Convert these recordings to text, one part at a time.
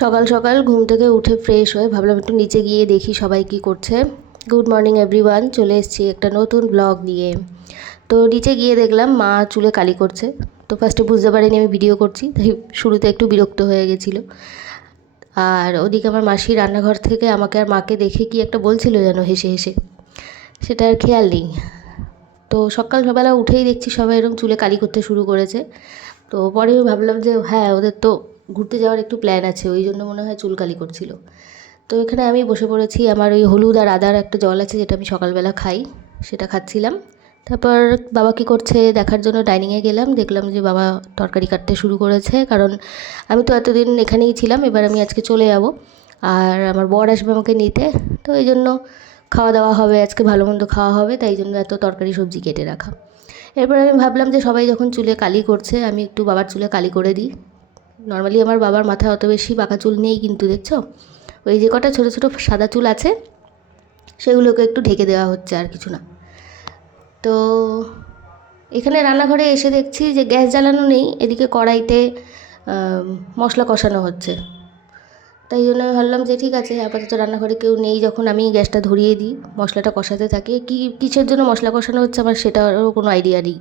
সকাল সকাল ঘুম থেকে উঠে ফ্রেশ হয়ে ভাবলাম একটু নিচে গিয়ে দেখি সবাই কি করছে। গুড মর্নিং এভরিওয়ান, চলে এসেছি একটা নতুন ব্লগ নিয়ে। তো নিচে গিয়ে দেখলাম মা চুলে কালি করছে। তো ফার্স্টে বুঝতে পারিনি আমি ভিডিও করছি, তাই শুরুতে একটু বিরক্ত হয়ে গেছিলো। আর ওদিকে আমার মাসি রান্নাঘর থেকে আমাকে আর মাকে দেখে কি একটা বলছিল যেন হেসে হেসে, সেটা আর খেয়াল নেই। তো সকালবেলা উঠেই দেখছি সবাই এরকম চুলে কালি করতে শুরু করেছে। তো পরে ভাবলাম যে হ্যাঁ, ওদের তো ঘুরতে যাওয়ার একটু প্ল্যান আছে, ওই জন্য মনে হয় চুল কালি করছিল। তো এখানে আমি বসে পড়েছি, আমার ওই হলুদ আর আদার একটা জল আছে যেটা আমি সকালবেলা খাই, সেটা খাচ্ছিলাম। তারপর বাবা কী করছে দেখার জন্য ডাইনিংয়ে গেলাম, দেখলাম যে বাবা তরকারি কাটতে শুরু করেছে। কারণ আমি তো এতদিন এখানেই ছিলাম, এবার আমি আজকে চলে যাব আর আমার বর আসবে আমাকে নিতে। তো এই জন্য খাওয়া দাওয়া হবে আজকে, ভালো মন্দ খাওয়া হবে, তাই জন্য এত তরকারি সবজি কেটে রাখা। এরপর আমি ভাবলাম যে সবাই যখন চুলে কালি করছে আমি একটু বাবার চুলে কালি করে দিই। নর্মালি আমার বাবার মাথায় অত বেশি পাকা চুল নেই, কিন্তু দেখছো ওই যে কটা ছোটো ছোটো সাদা চুল আছে সেগুলোকে একটু ঢেকে দেওয়া হচ্ছে, আর কিছু না। তো এখানে রান্নাঘরে এসে দেখছি যে গ্যাস জ্বালানো নেই, এদিকে কড়াইতে মশলা কষানো হচ্ছে। তাই জন্য আমি ভাবলাম যে ঠিক আছে, আপাতত রান্নাঘরে কেউ নেই যখন আমি গ্যাসটা ধরিয়ে দিই, মশলাটা কষাতে থাকি। কিসের জন্য মশলা কষানো হচ্ছে আমার সেটারও কোনো আইডিয়া নেই।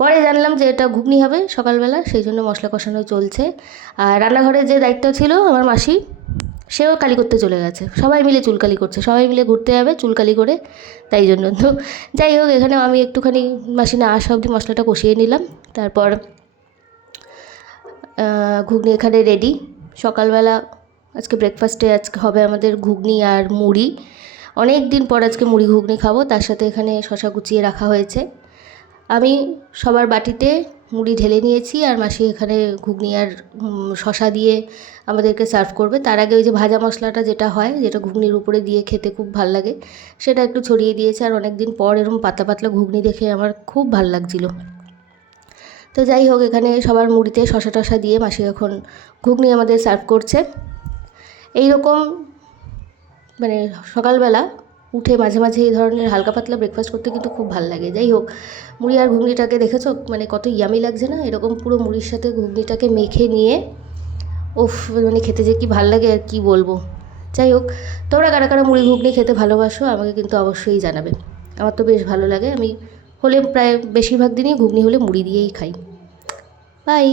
পরে জানলাম যে এটা ঘুগনি হবে সকালবেলা, সেই জন্য মশলা কষানো চলছে। আর রান্নাঘরে যে দায়িত্ব ছিল আমার মাসি, সেও কালি করতে চলে গেছে। সবাই মিলে চুলকালি করছে, সবাই মিলে ঘুরতে যাবে চুলকালি করে, তাই জন্য। তো যাই হোক, এখানে আমি একটুখানি মাসি না আসা অবধি মশলাটা কষিয়ে নিলাম। তারপর ঘুগনি এখানে রেডি। সকালবেলা আজকে ব্রেকফাস্টে আজকে হবে আমাদের ঘুগনি আর মুড়ি। অনেক দিন পর আজকে মুড়ি ঘুগনি খাবো, তার সাথে এখানে শশা কুচিয়ে রাখা হয়েছে। আমি সবার বাটিতে মুড়ি ঢেলে নিয়েছি, আর মাসি এখানে ঘুগনি আর শশা দিয়ে আমাদেরকে সার্ভ করবে। তার আগে ওই যে ভাজা মশলাটা যেটা হয়, যেটা ঘুগনির উপরে দিয়ে খেতে খুব ভাল লাগে, সেটা একটু ছড়িয়ে দিয়েছে। আর অনেক দিন পর এরকম পাতলা পাতলা ঘুগনি দেখে আমার খুব ভাল লাগছিলো। তো যাই হোক, এখানে সবার মুড়িতে শশা টশা দিয়ে মাসি এখন ঘুগনি আমাদের সার্ভ করছে। এই রকম মানে সকালবেলা উঠে মাঝে মাঝে এই ধরনের হালকা পাতলা ব্রেকফাস্ট করতে কিন্তু খুব ভালো লাগে। যাই হোক, মুড়ি আর ঘুগনিটাকে দেখেছো মানে কত ইয়ামি লাগছে না, এরকম পুরো মুড়ির সাথে ঘুগনিটাকে মেখে নিয়ে, উফ মানে খেতে যে কি ভালো লাগে আর কি বলবো। যাই হোক, তোমরা কারা কারা মুড়ি ঘুগনি খেতে ভালোবাসো আমাকে কিন্তু অবশ্যই জানাবে। আমার তো বেশ ভালো লাগে, আমি হলে প্রায় বেশিরভাগ দিনই ঘুগনি হলে মুড়ি দিয়েই খাই। বাই।